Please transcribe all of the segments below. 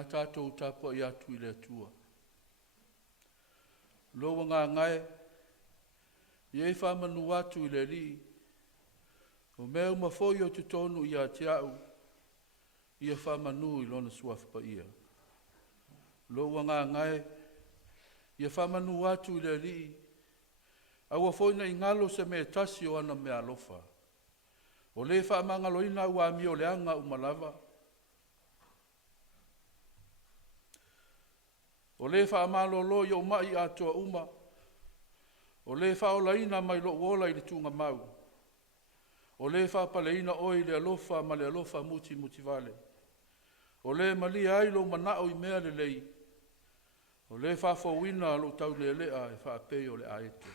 Nā tātou tāpua i atu i le atua. Loa ngā ngai, i ei whamanu atu i le li, o mea umafoi o te tonu i a te au, i a whamanu i lona suafa ia. Loa ngā ngai, i a whamanu atu i le li, au a foina i ngalo se me tasi o ana mea alofa. O le whamangalo ina ua mi o le anga umalava. O le whaamalo i o mai atua uma. O le whaolaina mai lo wola i le tunga mau. O le whaapaleina oi le alofa ma le alofa muti vale. O le malia ai lo manao i mea le lei. O le whaafowina lo tau le lea e whaapei o le aete.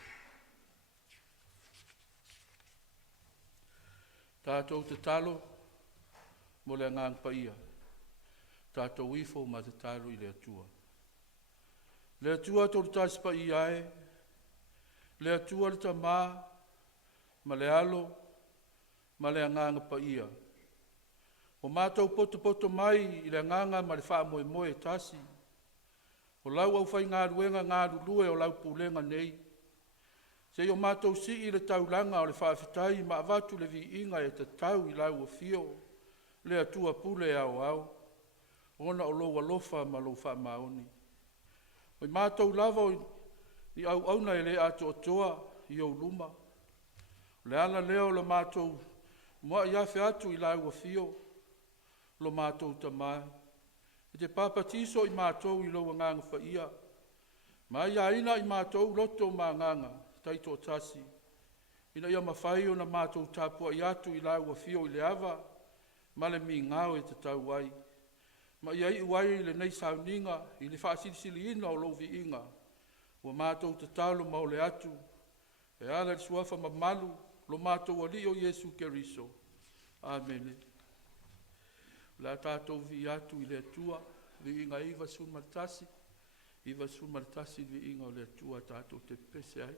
Tātou te talo mo le ngang paia. Tātou ifo ma te talo i le atua. Le atua tolu tasi pa i ae, le atua le tamā, ma le alo, ma le anganga pa ia. O mātou poto mai i le anganga ma le wha moe tasi. O lau au whai ngā lue o lau Pulega nei. Se o mātou si i le taulanga o le whawhitai ma avatu le vi inga e te tau i lau o fio, le atua pule au. Ona o loa lofa ma lo wha maoni. O mātou lava i au na ele ato toa i au luma. Le ala leo le mātou mua i afe atu i lau a fio, lo mātou tamai. E te papatiso i mātou i loa nganga whaia. Ma ia ina i mātou loto mā nganga, taito tasi. Ina ia mawhai o na mātou tāpua i atu i lau a fio i le ava, ma le mi ngāo e te tau wai. Ma ia i wai le nei Sauniga, i le whaasilisili ina o lovi inga. Ua mātou te talo mau le atu. E ala le suafa mamalu, lo mātou ali o Yesu Keriso. Amen. La tātou vi atu i le atua, vi inga iwa sumaritasi. Iwa sumaritasi vi inga o le atua tātou te pese ai.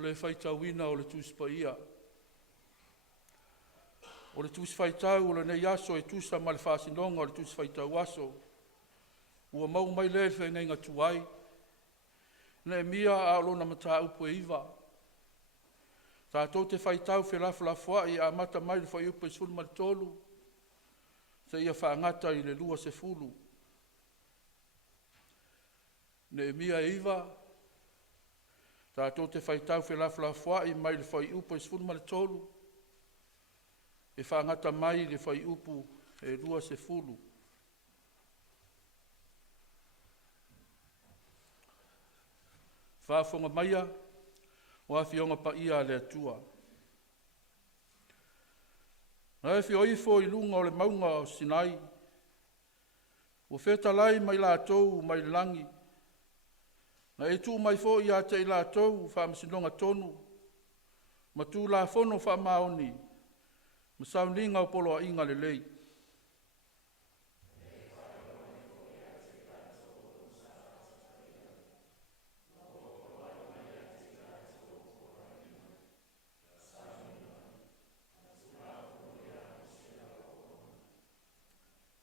le whaitauina o le tūspaia. O le tūs whaitau o le nei aso e tūsa ma le whaasinonga o le tūs whaitau aso. Ua mau mai le whengai ngā tuai. Ne mia a lona mata upu e iwa. Tātou te whaitau whelaflafua i a mata mai le whai upu e sul tolu. Se ia whaangata i le lua se fulu. Ne mia e iwa. Tātou te whaitau whelaflafua i mai le whai upu e sul tolu. E whaangata mai le whai upu e lua se fulu. Whaafonga maia, o a whionga pa ia le atua. Na e whioifo I lunga o le maunga o Sinai. O whetalai mai lātou mai langi. Na e tū mai fo ia te I lātou whaamasinonga tonu. Matu la fono whaamaoni. Ma Sauniga o polo a inga le lei.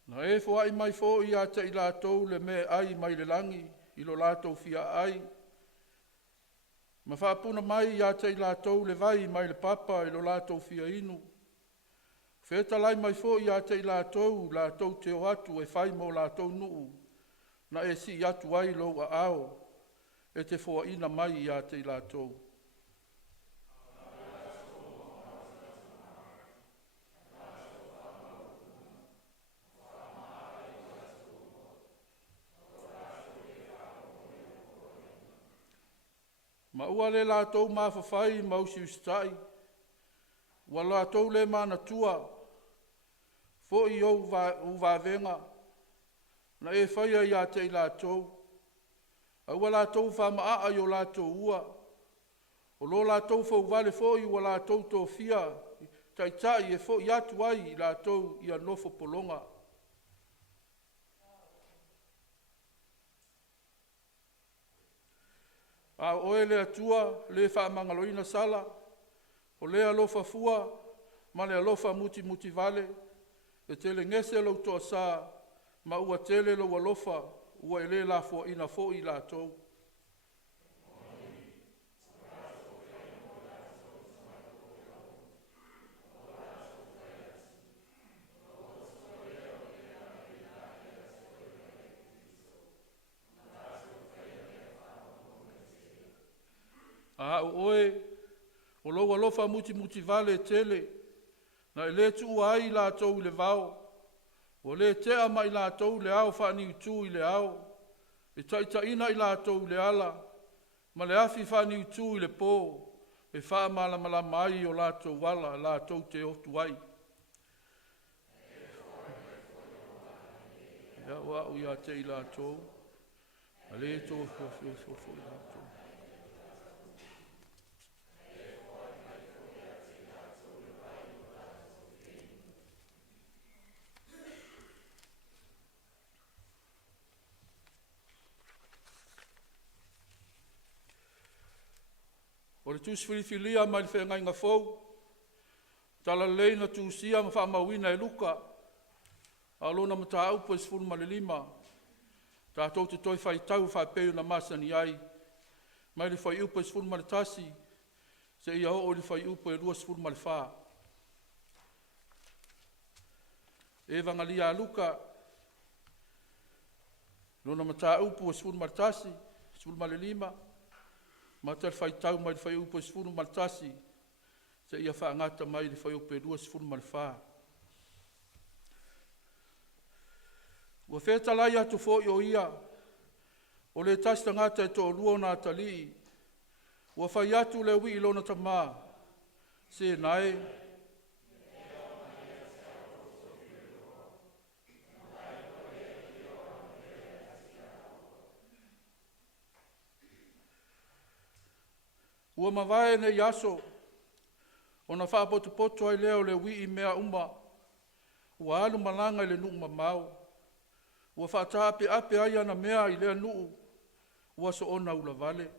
Na e fo ai mai fo I a te I lātou le me ai mai le langi, I lo lātou fia ai. Ma whaapuna mai I a te I lātou le vai mai le papa I lo lātou fia inu. Whetalai mai fo I a te I lātou te o atu e whai mo lātou nuu. Na e si atu ai lo a ao, e te fo ina mai I a te I lātou. Ma ua le lātou mawhawhai mausi ustai. Wa lātou le mana tua. Fo I au uwawenga. Na e whaia I a te I lātou. Aua lātou whamaa I o lātou ua. O lo lātou whauwale fo I wa lātou Tofia. Tai e fo I atu ai I lātou I a nofo polonga. A oe le atua, le whaamangaloina sala, o le alofa fua, ma le alofa muti vale, e tele ngese lau toa sa, ma ua tele lau alofa, ua ele la fo ina fo I lātou. A oe, o lo alofa muti vale tele, na le tu ai lātou le vao, o le tea mai lātou le ao whani utu I le ao, e taitaina I lātou le ala, ma le afi whani utu I le pō, e whaamala mai o lātou wala, lātou te otu ai. Ia wa u ia te I lātou, a le tō fo lātou. O le tūswhiriwhilia mai le whengai ngā fau, tala leina tūsia ma whaamawina e luka, a lona mata aupo e sifuru ma le lima, tātou te toi whaitau whaipeu na masani ai, mai le whai upo e sifuru ma le tasi, se ia o le whai upo e rua sifuru ma le wha. E vangalia a luka, lona mata aupo e sifuru ma le tasi, sifuru ma le lima, ma te whaitau mai le whai upo e sifuru ma le tasi, se ia whaangata mai le whai upo e rua sifuru ma le wha. Ua whetalai atu fo I o ia, o le tasi tangata e tō lua nā talii, ua whai atu le wi I lona tamā, se nae, ua mawae ne yaso, o na whaapotu ai leo le wi I mea uma, ua alu malanga I le nuu mamau, ua whaatape ape ai ana mea I lea nuu, ua so ona ula vale.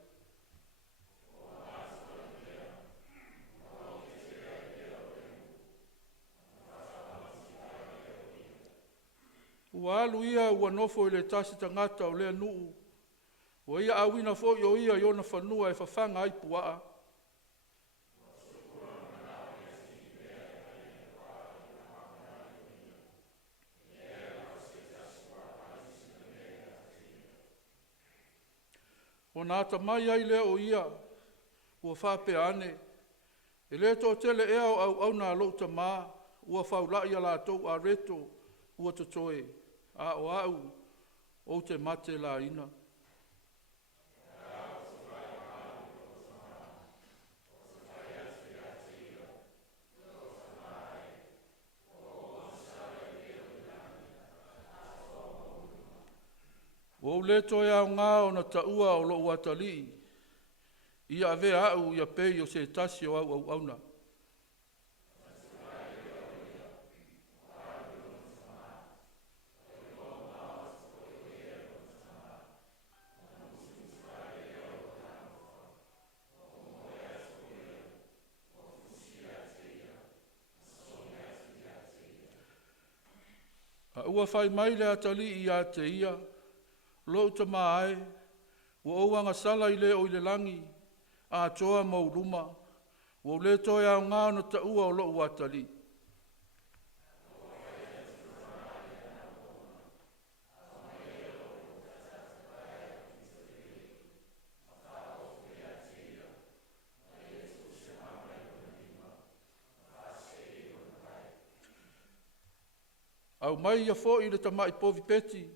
Ua alu ia ua nofo i le tasi tangata o lea nuu. Ua ia awina fo i o ia i ona whanua e whawhanga ai puaa. O nā tamai ai lea o ia, ua whape ane. E le tō tele ea au nā lau tamā, ua whaulai a lātou a reto, ua totoe, a o au, o te mate la ina. O le toi au ngā o na taua o lo watali, ia ave au ia pei o se tasi o au auna. A ua whai mai le atali ia te ia, Lotu mai, ua ouanga sala i le o i le langi, a toa mauruma, ua le toi au ngā no ta ua o lo watali. Au mai ia fo i le tamai povi peti,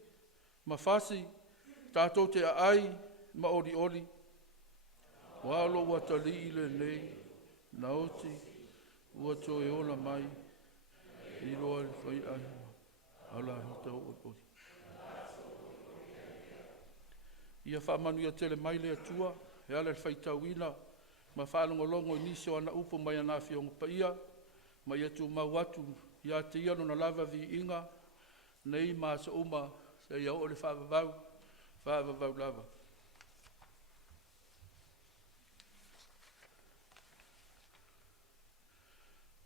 ma fasi, tātou te ai, ma ori ori. Walo watali i le nei, na oti, ua toe ola mai, i roa le whai ai, ala hita ori ori. Ia whaamanu ia tele mai le atua, e ala le whai tauina, ma whaalongolongo i nisi o ana upo mai ana whiongo pa ia, ma ia tu mau atu, ia te ia no na lava vi inga, nei maa sa uma, sa ia o le whaavavau lava.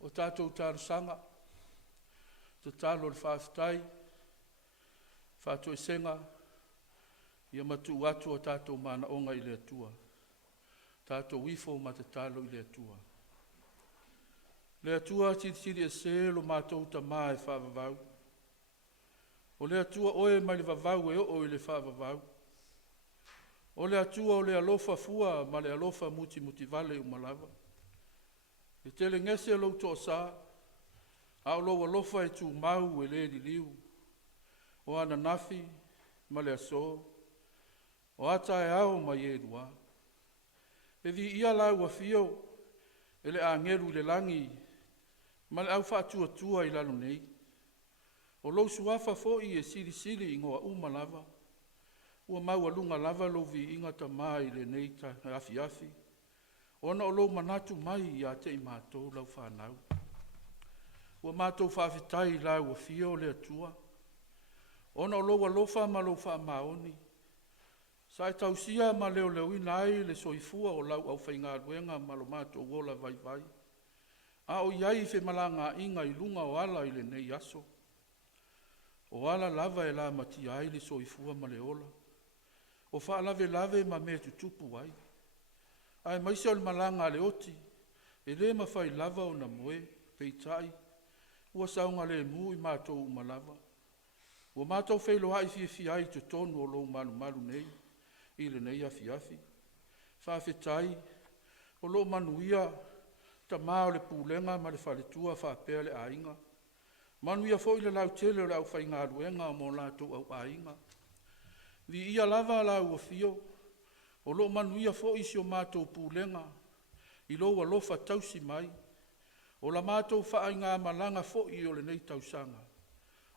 O tātou tāru sanga, te tālo le whaafitai, whātou e senga, ia matu atu o tātou mana onga i le atua. Tātou wifo ma te tālo i le atua. Le atua tiri e se lo mātou ta maa e whaavavau. O le atua oe mai le vavau e o i le whaavavau. O le atua o le alofa fua ma le alofa muti vale umalava. E tele ngese e Lotu o sa, a o lo alofa e tu mau e le li liu. O ana nafi ma le aso, o ata e au mai e rua. E vi ia lau a fio, e le angeru le langi, ma le au whaatua i lalo nei. O lo suafa fo i e siri ingoa uma lava. Ua mau alunga lava lo vi inga ta mai le nei ta afi. Ona o lo manatu mai i a te i mātou lau whanau. Ua mātou whaafitai lau a fio le atua. Ona o lo alofa ma lo wha maoni. Sa e tausia ma leo ina ai le soifua o lau Aufaigaluega ma lo mātou wola vai. A o iai fe malanga inga i lunga o ala i le nei aso. O ala lava e la mati ai le soifua ma le ola. O wha lave ma me tutupu ai. Ai maise o le malanga le oti. E le mawhai lava o na moe, peitai. Ua saunga le mu i mātou umalava. Ua mātou whailo hai fia ai te tonu o lo malu nei. I le nei afi. Whawhetai. O lo manuia. Ta mao le Pulega ma le whaletua whapea le ainga. Manuia fo i le lau tele o le Aufaigaluega mo lātou au ainga. Vi ia lava lau o fio. O lo manuia fo i si o mātou Pulega. I lo alofa tausi mai. O la mātou whainga malanga fo i o le nei tausanga.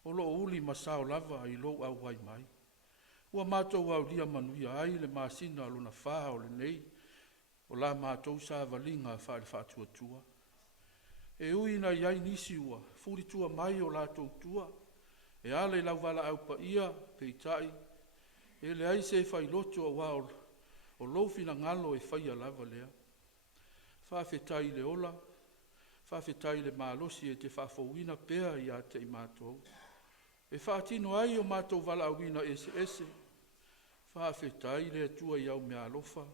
O lo uli masao lava i lo au wai mai. Ua mātou au lia manuia ai le masina o lona wha o le nei. O la mātou sa valinga whaare whaatuatua. E uina iai nisi ua, furitua mai o lātou tua. E ale lau wala au pa ia, peitai. E le ai se whai loto a wao, o loufina ngalo e whai alava lea. Whawhetai le ola, whawhetai le mālosi e te whawhauina pea i a te i mātou. E whaatino ai o mātou wala awina ese. Whaafetai le atua i au mea alofa.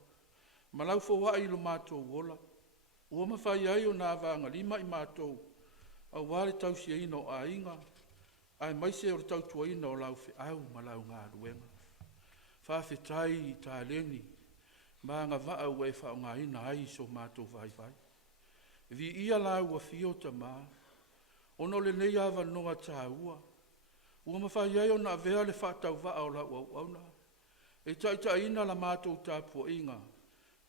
Malau fo ai lo mātou wola. Ua mawhai ai o nā vanga lima i mātou. A wale tau si eina o a inga. Ai maise o tau tuaina o lau au malau ngā ruenga. Whaafetai i tā leni. Maanga waa ua e whao ngā ina ai so mātou vai. Vi ia lau a fiota mā. Ono le nei awa noa tā ua. Ua mawhai ai o na vea le whaatau waa o lau au auna. E taita ina la mātou tāpua inga.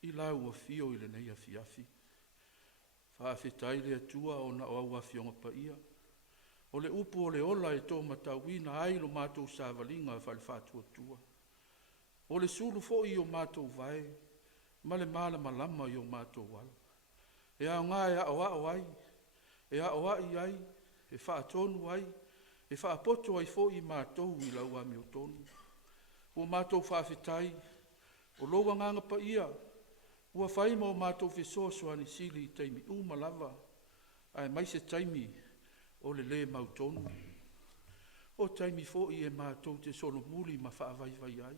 I lau a fio i le nei a fiafi. Whaafetai le atua o na o au a fionga pa ia. O le upu o le ola e tō matauina ai lo mātou sāwalinga whale whātua tua. O le sulu fo i o mātou vai. Ma le mala malama i o mātou wala. E au ngā e ao ai. E ao ai. E whaatonu ai. E whaapoto ai fo i mātou i lau ami o tonu. O mātou whaafetai. O loa nganga pa ia. Ua whaima o mātou whesoasoani sili i taimi umalava. Ai mai se taimi o le mautonu. O taimi fo i e mātou te solo muli ma whaavai ai.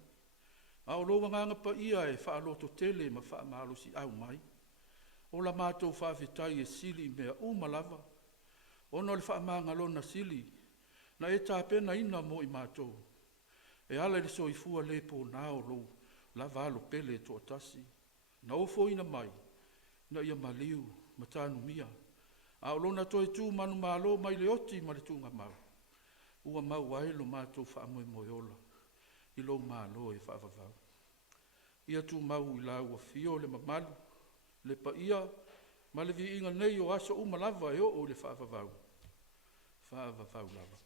A o loa nganga pa ia e whaaloto tele ma whaamalosi au mai. O la mātou whaafetai e sili mea umalava. Ono le whaamangalona sili. Na e tāpena ina mo i mātou. E ala le soifua le po nao lo la valo pele to atasi. Na ofo ina mai. Na ia maliu matanu mia. A o lona toi tū manu malo mai le oti ma le tūnga mau. Ua mau ai lo mātou whaamoe moeola. I lo malo e whaavavau. Ia tū mau i lau a fio le mamalu. Le pa ia ma le vi inga nei o aso umalava e o le whaavavau. Whaavavau lava.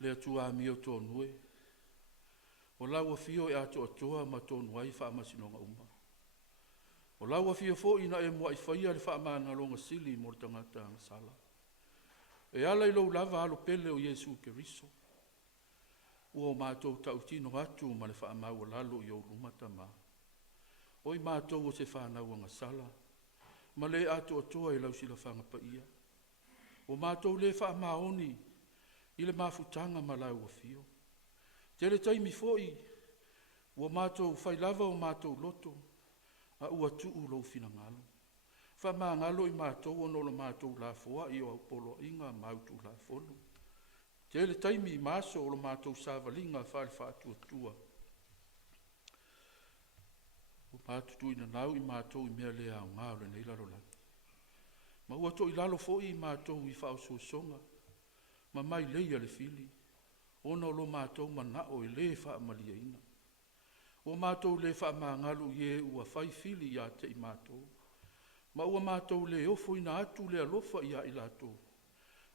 Le atua mi o tōnue. O lau a fio e ato atoa ma tōnu ai whaamasinonga uma. O lau a fio fo ina e mua i whaia le whaamana longa sili mo le tangata ang sala. E ala i lau lava alo pele o Jesu Keriso. Ua o mātou tautino atu ma le whaamau o lalo i o lumata ma. O i mātou o se whanau anga sala. Ma le ato atoa i lau sila whanga pa ia. O mātou le whaamaoni i le mafutanga ma lau a fio. Te le taimi foi, ua mātou whailava o mātou loto, a ua tuu lau fina ngalo. Wha mā ngalo i mātou ono lo mātou la foa i o polo inga mautu la fono. Te le taimi i māso o lo mātou sāwalinga whare whātua tua. O mātutu ina nau i mātou i mea lea o ngāo le nei laro laki. Ma ua to i lalo foi i mātou i whao songa. Ma mai leia le fili. Ono lo mātou manao e le wha amalia ina. O mātou le wha maangalu i e ua whai fili ia te i mātou. Ma ua mātou le ofo ina atu le alofa ia i lato.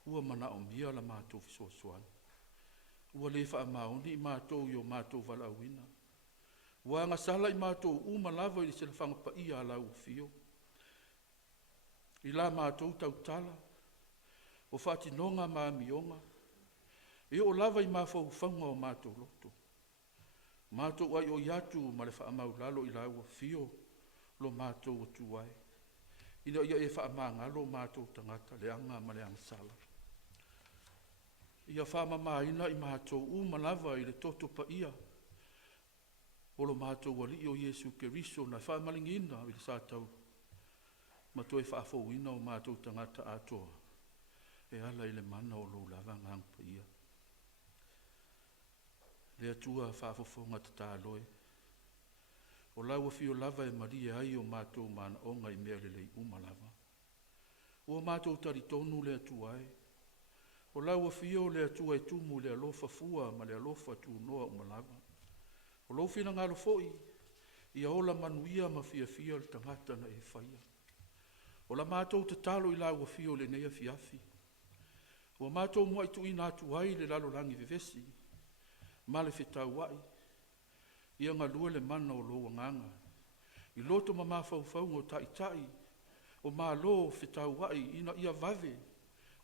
Ua manao mia la mātou fisoasuan. Ua le wha maoni i mātou i o mātou wala awina. Ua ngasala i mātou umalava i le sila whangapa ia lau fio. I la mātou tautala. O whatinonga mā mionga. E o lava i mawhau whanga o mātou loto. Mātou ai o iatu ma le whaamau lalo i lau fio lo mātou o tuai. Ina ia e whaamangalo mātou tangata le anga ma le angsala. Ia whaamamaina i mātou umalava i le toto pa ia. O lo mātou wali o Jesu Keriso na whaamalingina i le sātau. Mātou e whaafouina o mātou tangata atoa. E ala i le mana o lo lava ngang pa ia. Le atua whaafofonga tata aloe. O laua fio lava e maria ai o mātou mana onga i mea lelei umalava. O mātou taritonu le atua e. O laua fio le atua e tumu le alofa fua ma le alofa tu noa umalava. O lau fina ngalo foi, ia ola manuia ma fia le tangata na e whaia. O la mātou te talo i laua fio le nea fiafi. O mātou mua i tu ina atu ai le lalo langi vivesi. Ma le whetau ai. Ia ngā lua le mana o loa nganga. I loto ma mawhau o tai. O mā lo whetau ai ina ia vave.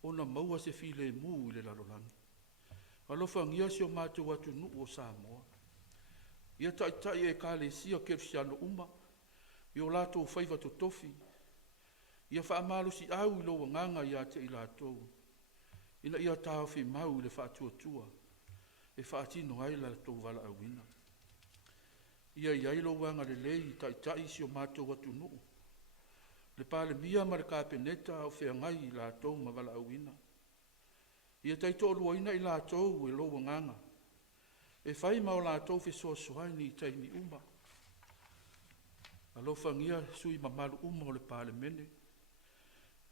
O na maua se file mu i le lalo langi. Alofa ngia si o mātou atu nu o Samoa. Ia tai e ka le sia kersiano uma. I o lato whaiva to tofi. Ia whaamalo si au ilo nganga ia te ilatou. Ina ia tau whi mau le whaatua. E whaatino ai la tau wala awina. Ia ilo wanga le lei tai si o mātou atu nuu. Le pale mia ma le kāpeneta o whea ngai i lātou ma wala awina. Ia tai tō luaina i lātou e lo nganga. E whai mao lātou whi soasoai ni tai ni uma. Alo whangia sui mamalu uma o le pale mene.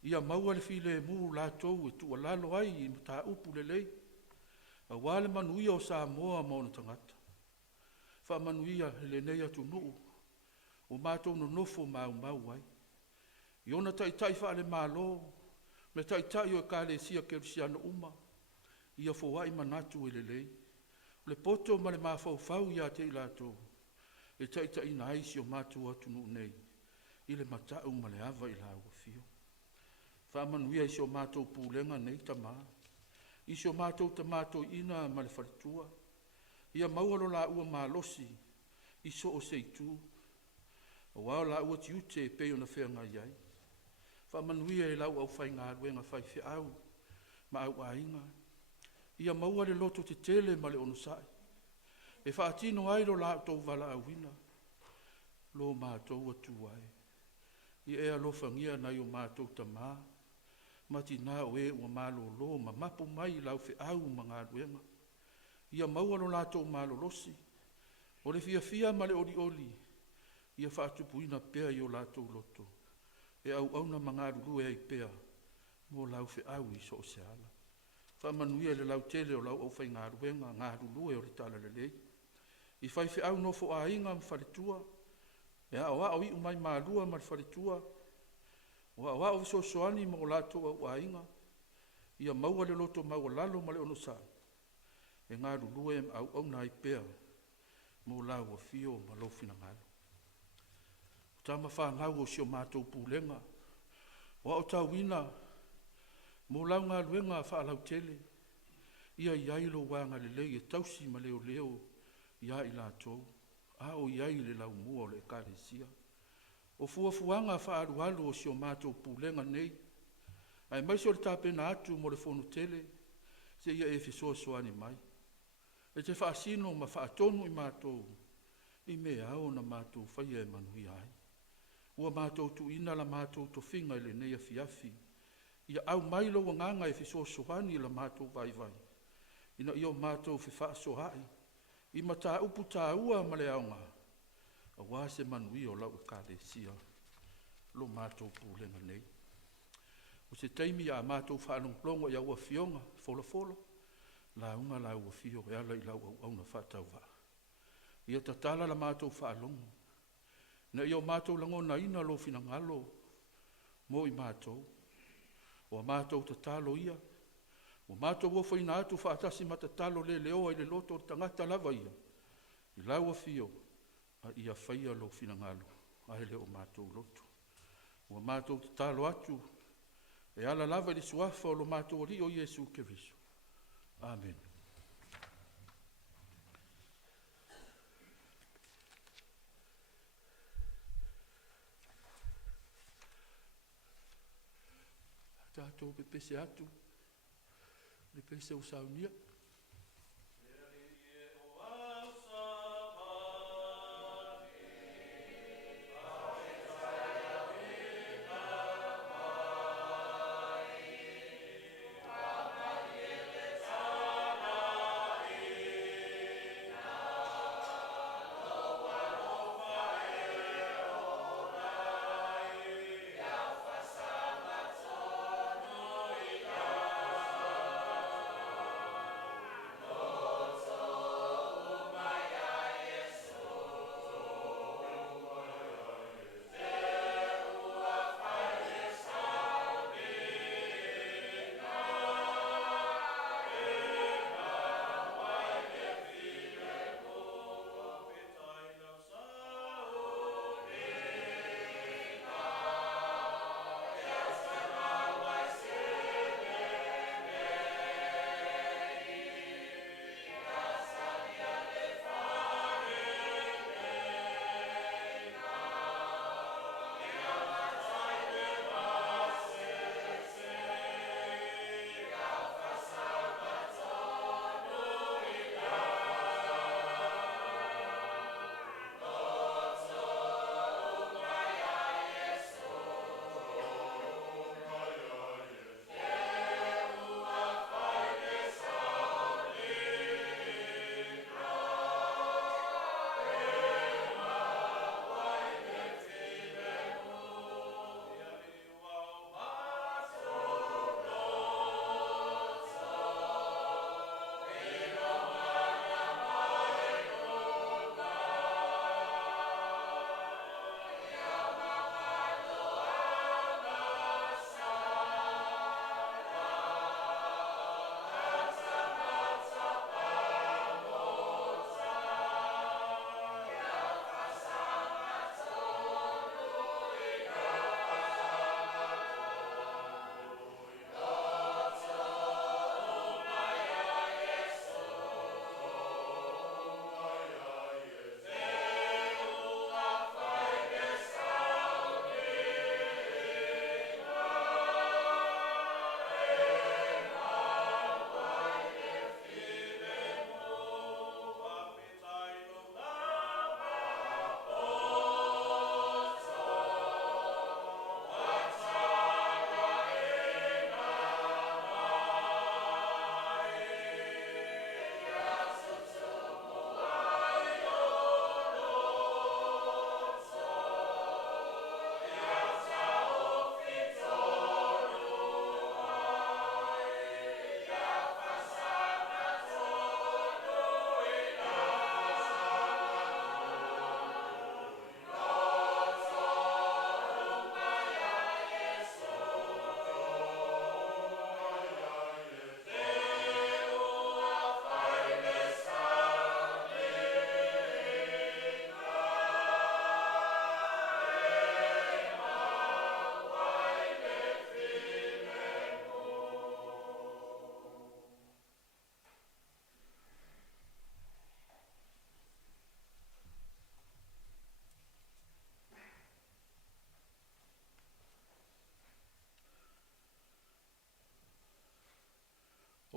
Ia maua le file mu lātou e tua lalo ai i mta upu le lei. A wale manuia o Samoa mauna tangata. Wha manuia le nei atu nuu. O mātou no nofo mau ai. Iona tai wha le malo. Me tai o e kāle sia kerusiano uma. Ia fowai manatu e le lei. Le poto ma le mawhau ia te ilatou. E tai ina aisi o mātou atu nuu nei. I le matau ma le ava i la ua fio. Wha manuia isi o mātou Pulega nei tamā. Isi o mātou ta mātou ina ma le wharitua. Ia maualo la ua malosi. Iso o seitu. O wao la ua tiute e peo na whea ngai ai. Wha manuia e lau Aufaigaluega whai whi au. Ma au ainga. Ia maua le loto te tele ma le onusai. E whaatino ai lo la tau wala awina. Lo mātou atu ai. Ia ea lo whangia na i o mātou tamā. Mati nā o e ua mālo lo ma mapu mai lau whi au ma ngā ruenga. Ia maua lo lātou mālo losi. O le fia ma le oli. Ia whaatupuina pea i o lātou loto. E au auna ma ngā ruru e ai pea. Mo lau whi au i so o se ala. Whamanuia le lau tele o lau Aufaigaluega ngā ruru e o le tala le lei. I whai whi au nofo a inga ma wharitua. E a i umai maalua ma le wharitua. O a o so soani ma o lātou au a inga. Ia maua le loto maua lalo ma le onosa. E ngā ruru e au na i pea. Mo lau a fio ma lo fina ngalo. Tama whanau o si o mātou Pulega. O tau ina. Mo lau ngā luenga whaalau tele. Ia iailo wanga le lei e tausi ma leo. Ia i lātou. A o iai le lau mua o le kālesia. O fuafuanga whaarualu o si o mātou Pulega nei. Ai mai so le tāpena atu mo le whonu tele. Se ia e fisoani mai. E te whaasino ma whaatonu i mātou. I mea au na mātou whaia e manuia ai. Ua mātou tu ina la mātou Tofiga i le nei a fiafi. Ia au mailo wa nganga e fisoani la mātou vai. Ina i o mātou fi whaasohai. I mata upu tā ua ma le aunga. A wase manui o lau e kālesia. Lo mātou Pulega nei. O se taimi a mātou whaalonglongo i aua fionga, fola. La unga la ua fio e ala i lau au na whatau wa. Ia tatala la mātou whaalongo. Na i o mātou lango na ina lo fina ngalo. Mo i mātou. O mātou tatalo ia. O mātou o whaina atu whaatasi matatalo le leo ai le loto o tangata lava ia. I lau a fio. A ia whaia lo fina ngalo. A hele o mātou loto. O mātou tatalo atu. E ala lava i le suafa o lo mātou ori o Iesu Keriso. Amen. Tātou pepese atu. Le pese o Sauniga.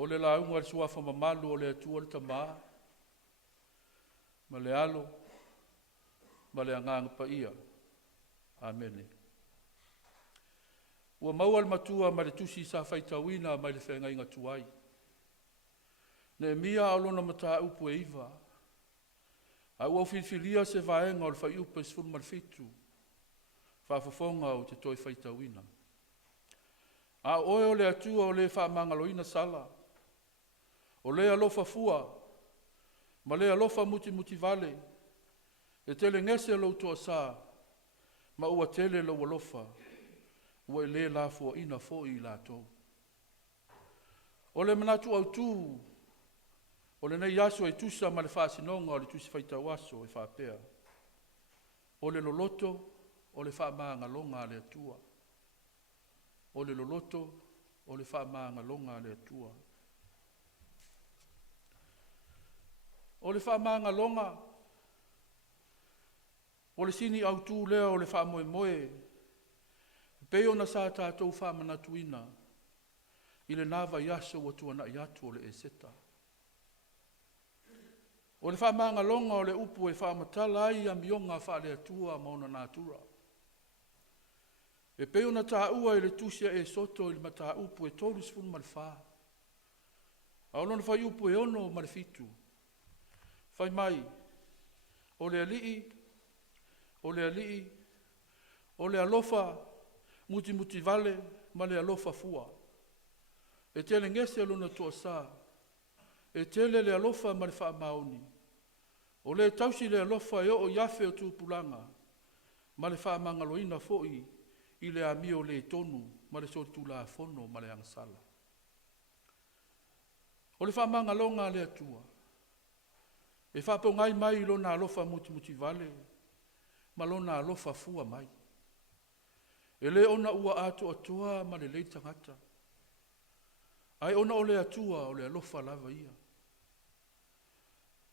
O le launga le suafa mamalu o le atua le tamaa. Ma le alo. Ma le anganga pa ia. Amene. Ua maua le matua ma le tusi sa faitawina ma le whenga inga tuai. Ne mia alona mata upu e iwa. A ua whiwhilia se vaenga o le whai upu e sifuru marfitu. Whafafonga o te toi faitawina. A oe o le atua o le whaamangaloina sala. O le alofa fua. Ma le alofa muti vale. E tele ngese lo toa sa. Ma ua tele lo alofa. Ua le la fua ina fo i la tau. O le manatu au tu. O le nei aso e tusa ma le whaasinonga o le tusi whaitawaso e whaapea. O le loloto. O le whaamanga longa le atua. O le loloto. O le whaamanga longa le atua. O le whaamanga longa. O le sini au tū lea o le whaamoe moe. Peo na sa tātou whaamanatuina. I le nava yaso wa tuana i atu o le e seta. O le whaamanga longa o le upu e whaamatala ai a mionga whaale atua mauna nātura. E peo na tā ua i le tusia e soto i le mata upu e tolu sifunu ma le wha. Aolona whai upu e ono ma le fitu. Whai mai, o le alii, o le alii, o le alofa, muti vale, ma le alofa fua. E tele ngese alona tua sa. E tele le alofa ma le wha maoni. O le tausi le alofa e o yafe o tūpulanga. Ma le wha mangaloina foi. I le amio le tonu, ma le sotu la fono, ma le angsala. O le whamanga longa le atua. E whapo ngai mai lo na alofa muti vale, ma lo na alofa fua mai. E le ona ua atu atua, ma le leitangata. Ai ona o le atua, o le alofa lava ia.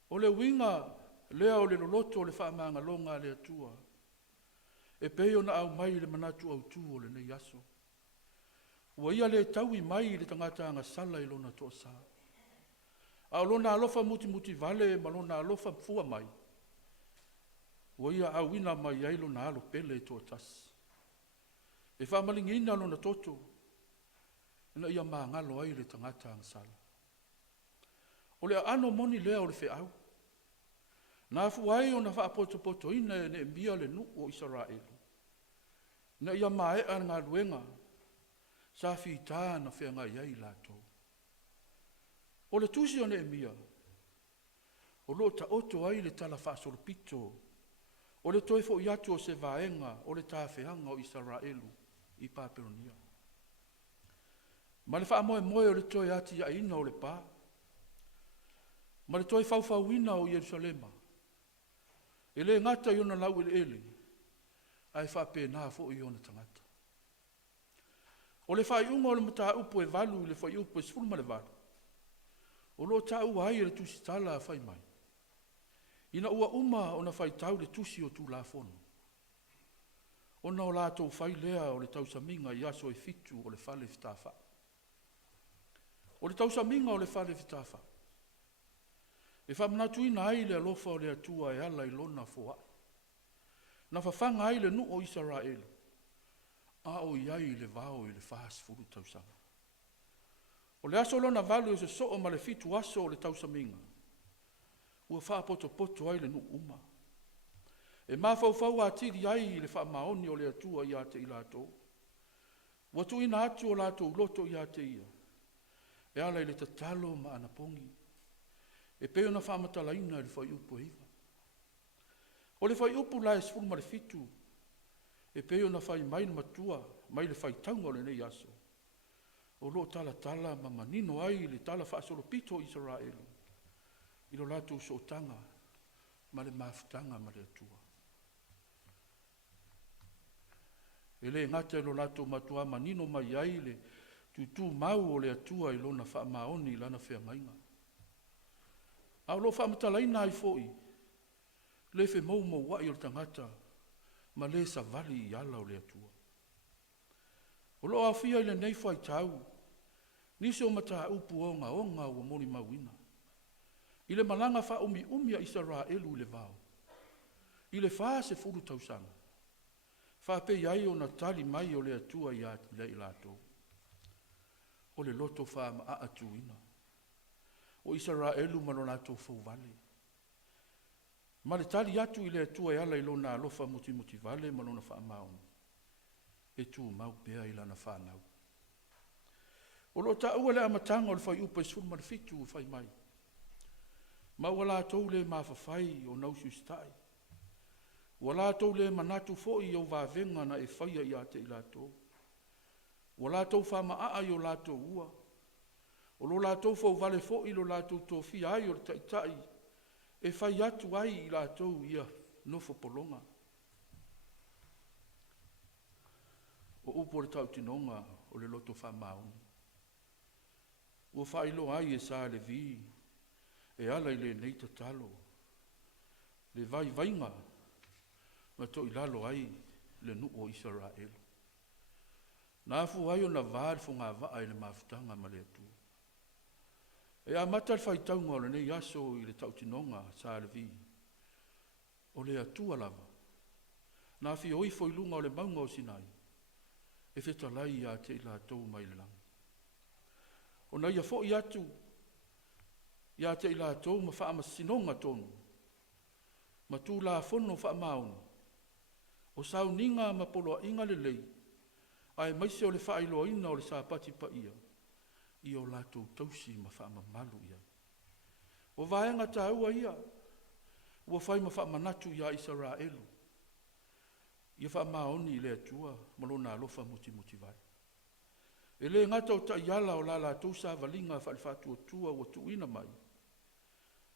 O le winga, lea o le loloto, o le whamanga longa le atua. E peo na au mai le manatu au tu o le nei aso. Ua ia le taui mai le tangata anga sala i lona toa sa. Au lona alofa muti vale ma lona alofa fua mai. Ua ia au ina mai ai lona alo pele toa tas. E whamalingina lona toto. Ina ia maangalo ai le tangata anga sala. O le ano moni lea o le wheau. Na fuai o na whaapoto ina ne mbia le nu o Israelu. Na ia mae a ngā luenga. Sa whita na whenga iai lātou. O le tusi o ne mbia. O lo ta oto ai le tala whaasoro pito. O le toefo i atu o se vaenga o le tāwheanga o Israelu i Paperonia. Ma le whaamoe moe o le toe ati a ina o le pā. Ma le toe whauwhauina o Jerusalema. E le ngata i ona lau ele, ai whape nā fo i ona tangata. O le whai unga o le mata upu e valu, le whai upu e sifuru ma le valu. O lo ta ua ai le tusi tala a whai mai. Ina ua uma o na whai tau le tusi o tū la fono. Ona o lātou whai lea o le tausaminga i aso e fitu o le whale fitafa. O le tausaminga o le whale fitafa. E whamanatuina ai le alofa o le atua e ala i lona foa. Na whawhanga ai le nu o Israel. A o iai le vao i le whahas furu tausanga. O le aso lona valu e se soo ma le fitu aso o le tausaminga. Ua whaapoto ai le nu uma. E mawhauwhau a tiri ai i le whaamaoni o le atua i ate i lato. Ua tuina atu o lato loto i ate ia. E ala i le tatalo ma anapongi. E peo na whaamatalaina le whai upu hiva. O le whai upu la e sifuru ma le fitu. E peo na whai mai matua, mai le whai taunga o le nei aso. O lo tala ma manino ai le tala whaasolo pito Israelu. I lo lato so tanga, ma le mafutanga ma le atua. E le ngata lo lato matua manino mai ai le tutu mau o le atua i lona whaamaoni i lana whea mainga. Au lo whaamatalaina ai foi. Le whe mau wai o le tangata. Ma le sa vali i ala o le atua. O lo awhia i le nei whai tau. Nisi o mata upu o ngā ua moni mawina. I le malanga wha umi a Israelu le vau. I le wha se furu tausanga. Wha pe iai o na tali mai o le atua i le ilato. O le loto wha ma a atuina. O Israelu mano lato fau vale. Ma le tali atu i le atua i ala i lona alofa muti vale mano na wha maon. E tu mau pea i lana wha nau. O lo ta ua le amatanga o le whai upa i suru marifitu whai mai. Ma wala tau le mawhawhai o nausu stai. Wala tau le manatu fo'i o wavenga na e whaia i ate i lato. Wala tau whamaa i o lato ua. O lo lato fau vale fo'i lo lato Tofiga ai o le taitai. E whai atu ai i lato ia nofo polonga. O upo le tau tinonga o le loto whamaoni. Ua whailo ai e sa le vi. E ala i le neita talo. Le vai vainga. Ma to i lalo ai le nu o Israel. Nā fu ai o na vāri fu ngā vaa i le mawhitanga ma le atu. E a mata le whaitaunga o le nei aso i le tautinonga sa le vi. O le atua lava. Nā fi oi fo ilunga o le maunga o Sinai. E wheta lai a te ila tau mai le lang. O na ia fo i atu. Ia te ila tau ma wha ama sinonga tonu. Ma tū la fono wha maunu. O Sauniga ma polo inga le lei. Ai maise o le wha iloa ina o le sāpati pa ia. I o lato tausi ma wha ama malu ia. O vaenga ta ua ia. Ua whai ma wha manatu ia Israelu. Ia wha maoni i le atua. Malona alofa muti vai. E le ngata o ta iala o la lato sa valinga wha le whatu o tua ua tuina mai.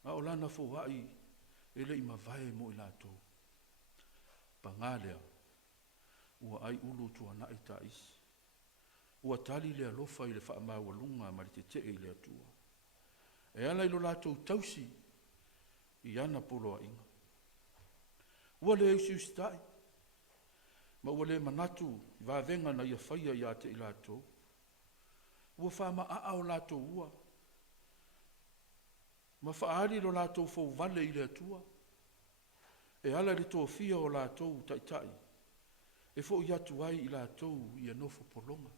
A o lana fo wai. E le ima vae mo i lato. Pangalea. Ua ai ulu tua na ita isi. Ua tali le alofa i le wha maua lunga ma le te i le atua. E ala ilo lato tausi. I ana polo a inga. Ua le eusi ustai. Ma ua le manatu. Va venga na ia whaia i ate i lato. Ua wha ma a o lato ua. Ma whaari lo lato fau vale i le atua. E ala le Tofia o lato taitai. E fo i atu ai i lato i anofo polonga.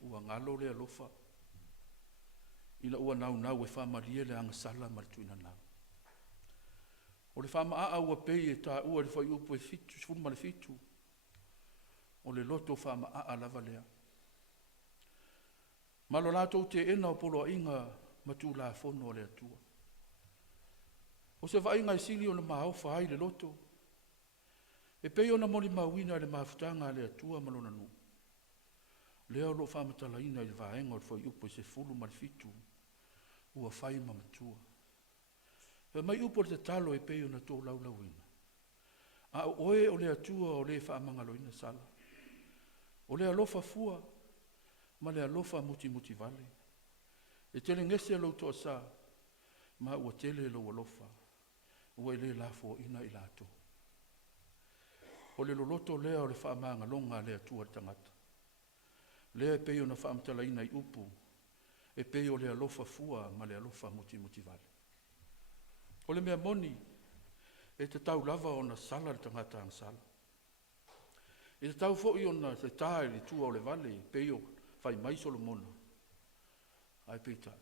Ua ngalo le alofa. Ina ua nau e whamarie le anga sala marituina nau. O le whama a ua pei e ta ua le whai upo e fitu, sfuma le fitu. O le loto whama a lava lea. Malo lato te ena o polo inga matu la fono le atua. O se vainga i sili o na maofa ai le loto. E pei o na moni mawina le mawhitanga le atua malona nu. Lea lo whamatala ina i vaenga o fai upo i se fulu marifitu. Ua whai mamatua. E mai upo le talo e pei o na tō laulawina. A oe o le atua o le whaamangalo ina sala. O le alofa fua. Ma le alofa muti vale. E tele ngese alo toa sa. Ma ua tele lo alofa. Ua le lafo ina i lato. O le loloto lea o le whaamanga longa le atua le tangata. Lea e peo na whaamtala ina i upu. E peo le alofa fua ma le alofa muti vale. O le mea moni. E te tau lava o na sala le tangata ang sala. E te tau fo i o na te tae li tua o le vale. Peo fai mai Solomona. Ai peita.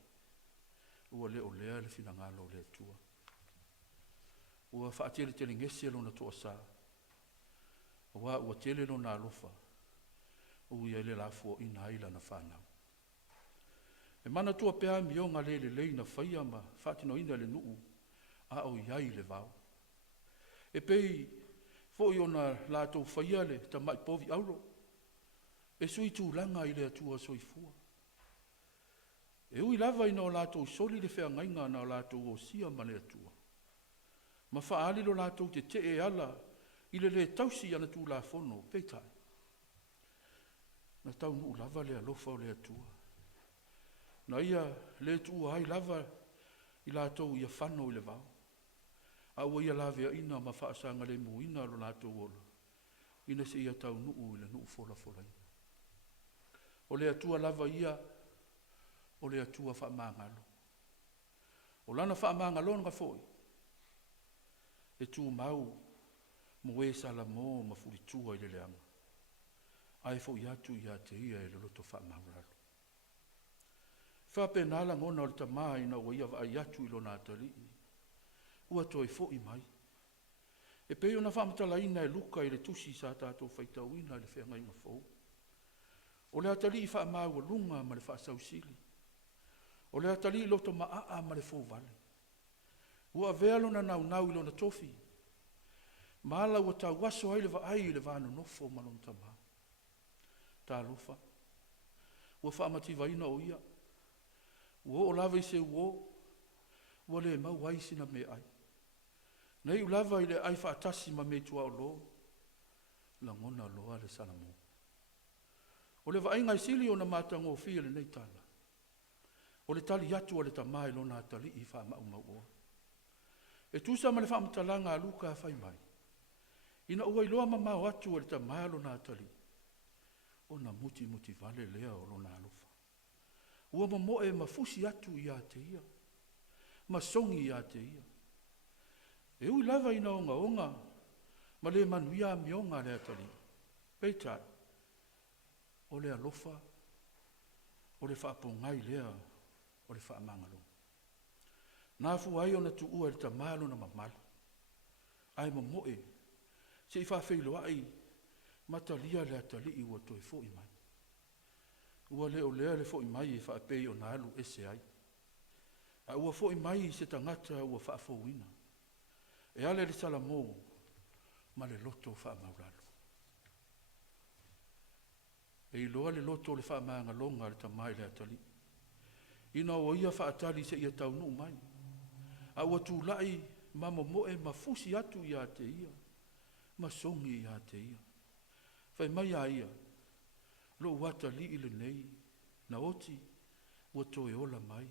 Ua leo lea le fina ngalo le tua. Ua whaatele tele ngese lo na toa sa. Ua tele lo na alofa. Ua ia le lafo ina aila na whanau. E mana tua pea mionga le na whaia ma whaatino ina le nuu. A o iai le vau. E pei fo i ona lato whaia le ta mai povi auro. E sui tu langa i le atua soifua. E ui lava ina o lato soli le whea ngainga na o lato o sia ma le atua. Ma whaali lo lato te e ala i le tausi ana tu la fono, peitai. Na tau nuu lava le alofa o le atua. Na ia le tua ai lava i lato ia whano i le vau. A ua ia lavea ina ma whaasanga le muina lo lato ola. Ina se ia tau nuu i le nuu fola ina. O le atua lava ia, o le atua whaamangalo. O lana whaamangalo nga foi. E tu mau, mo e sala mo ma furitua i le leanga. Ai fo iatu ia te ia e le loto whaamangalo. Whapena la ngona o le tamā ina o ia wa iatu i lona atali. Ua toi fo i mai. E peo na whamatala ina e luka i le tusi sa tātou whaitauina le whenga inga fau. O le atali i whaamau lunga ma le whaasausili. O le atali i loto maa ma le fau vale. Ua vealo na nau i lona tofi. Maala ua tau waso ai le va ai le vānu nofo ma lona tamā. Tā lufa. Ua whaamativa ina o ia. Ua o lava i se uo. Ua le mau ai sina me ai. Nei u lava i le ai whaatasi ma me tua o lo. La ngona loa le salamo. O le vainga i sili o na mātanga o fia le nei tala. O le tali atu o le tamai lo na tali i wha mau oa. E tusa ma le wha matalanga a luka a whai mai. Ina ua i loa mamau atu o le tamai lo na tali. O na muti vale lea o lo na alofa. Ua mamoe mafusi atu i a te ia. Ma songi i a te ia. E ui lava ina onga, ma le manuia mionga le atali. Peitai, o le alofa, o le whaapongai lea, o le whaamangalo. Nāfu ai o na tu ua le tamalo na mamala. Ai mamoe, se i whaafeilo ai, matalia le atali i ua toi fo i mai. Ua leo lea le fo i mai i whaapei o na alu ese ai. A ua fo i mai se tangata ua whaafouina. E ale le salamo, ma le loto whaamauralo. E i loa le loto le whaamanga longa le tamai le atali. Ina o ia whaatali se ia taunu mai. A ua tūlai ma momoe ma fusi atu i a te ia. Ma songi i a te ia. Whai mai a ia. Lo wata li i le nei. Na oti, ua toe ola mai.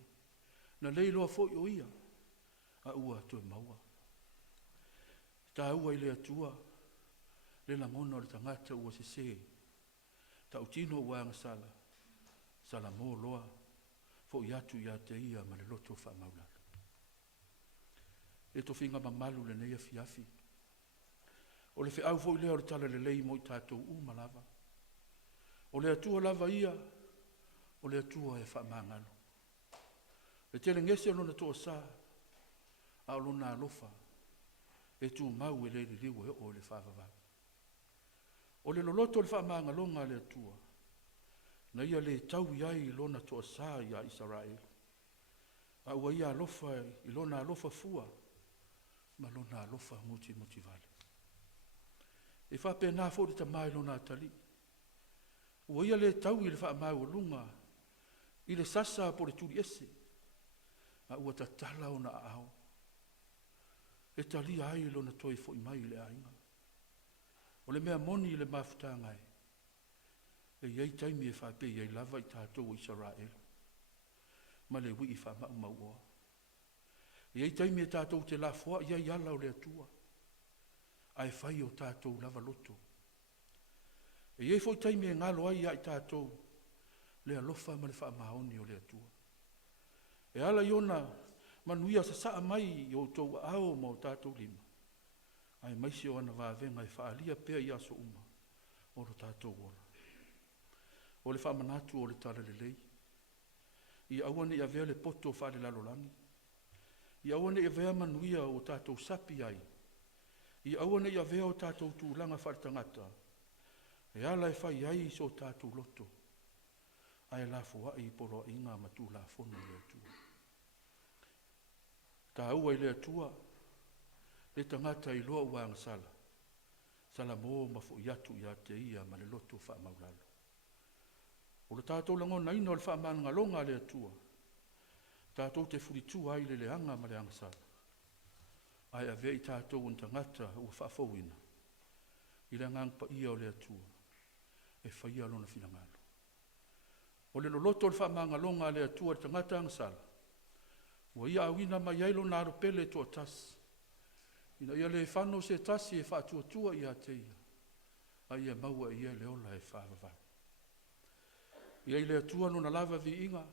Na lei loa foi o ia. A ua toe maua. Ta ua i le atua, le la mona o le tangata ua se se. Ta utino ua anga sala, sala mō loa, fo i atu i a te ia ma le loto wha maulala. E Tofiga mamalu le neia fiafi. O le whiau fo i lea o le tala le lei mo i tātou malava. O le atua lava ia, o le atua e wha mangalo. Le tele ngese o lona toa sa, a o lona alofa, e tu mau e le liu e o le whaavava. O le loloto le whaamanga longa le atua, na ia le tau iai lona toa sa ia Israel. A ua ia alofa i lona alofa fua, ma lona alofa muti vale. E whapena fo le tamai lona atali. Ua ia le tau i le whaamau lunga, i le sasa po le turi ese, a ua tatala o na ao. E tali ai lona toi fo i mai le ainga. O le mea moni i le mafutanga e. E iei taimi e whape iei lava i tātou Israel. Ma le wi i whamau maua. E iei taimi e tātou te la fua iei ala o le atua. Ai whai o tātou lava loto. E iei foi taimi e ngalo ai ai tātou. Le alofa ma le whaamaoni o le atua. E ala iona manuia sa saa mai i o tau ao ma o tātou lima. Ai maisi o ana vāvenga e whaalia pea i aso uma o lo tātou ora. O le whaamanatu o le tala le lei. I awane i avea le poto whaale lalolangi. I awane i avea manuia o tātou sapi ai. I awane i avea o tātou tūlanga whaare tangata. E ala e whai ai so tātou loto. Ai la fua i polo inga matu la fono le atua. Ta ua i le atua, le tangata i loa ua anga sala. Sala mō ma fo iatu i a te ia ma le loto wha maulalo. O le tātou lango na ina o le wha maanga longa le atua. Tātou te furitu ai le leanga ma le anga sala. Ai a vei tātou un tangata ua wha fauina. I le ngang pa ia o le atua. E whaia lona fina ngalo. O le loloto o le wha maanga longa le atua le tangata anga sala. Ua ia awina mai ailo naro pele to tas. Ina ia le whano se tasi e whaatua i a te ia. A ia maua ia le ola e whaavava. Ia i le atua no na lava vi inga.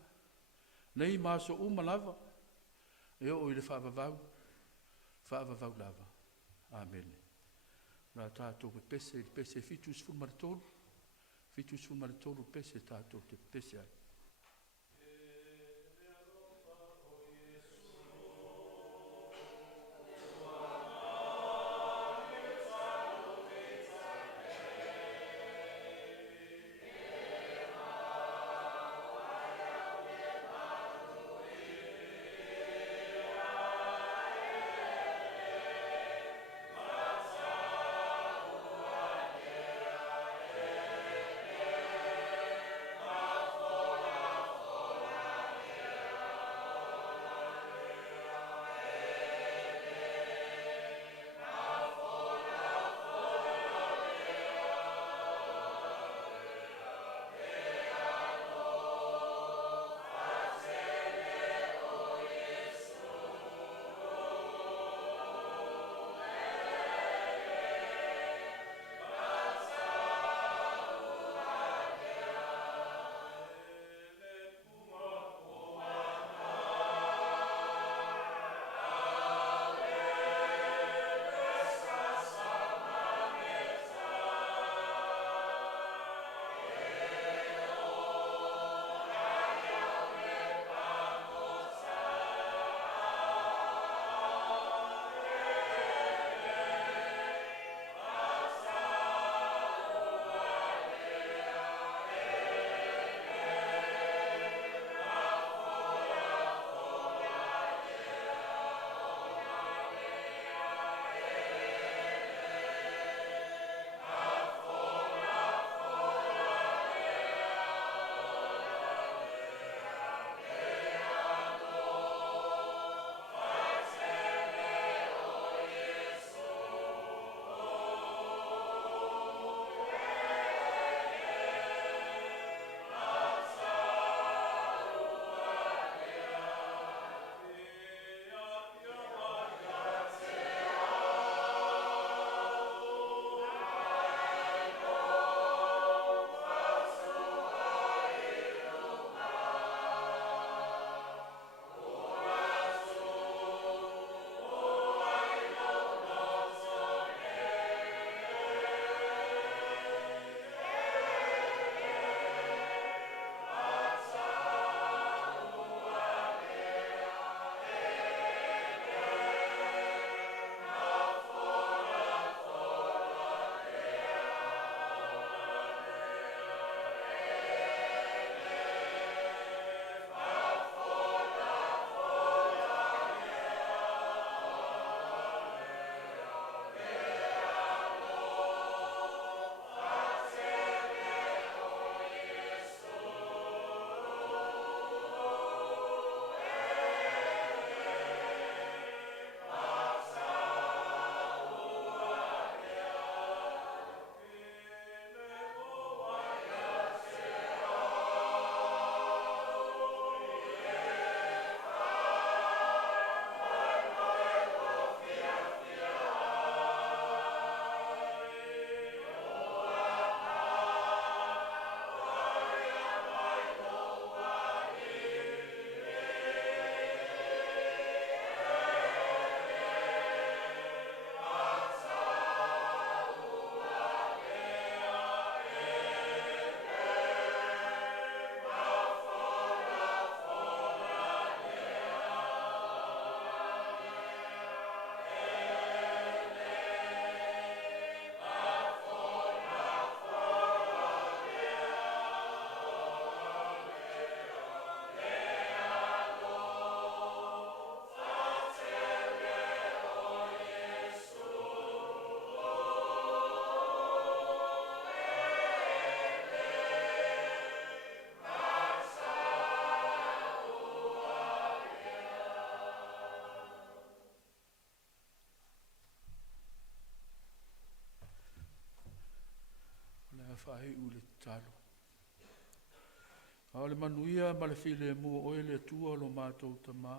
Nei maso uma lava. E o i le whaavavau. Whaavavau lava. Amen. Nā tātou pe pese fitus fulmaritolu. Fitus fulmaritolu pese tātou te pese ai. whae u le talo. A le manuia ma le while mua oe le tua lo mātou tamā.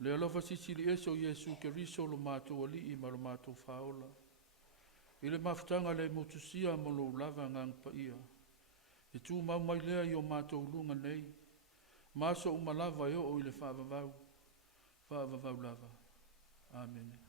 Le alofa sisi li eso Iesu ke riso lo mātou ali I ma lo mātou whaola. I le mafutanga le motusia mo lo lava ngang pa ia. E tū mau mai lea i o mātou lunga nei. Maso umalava e o i le whaavavau. Whaavavau lava. Amen.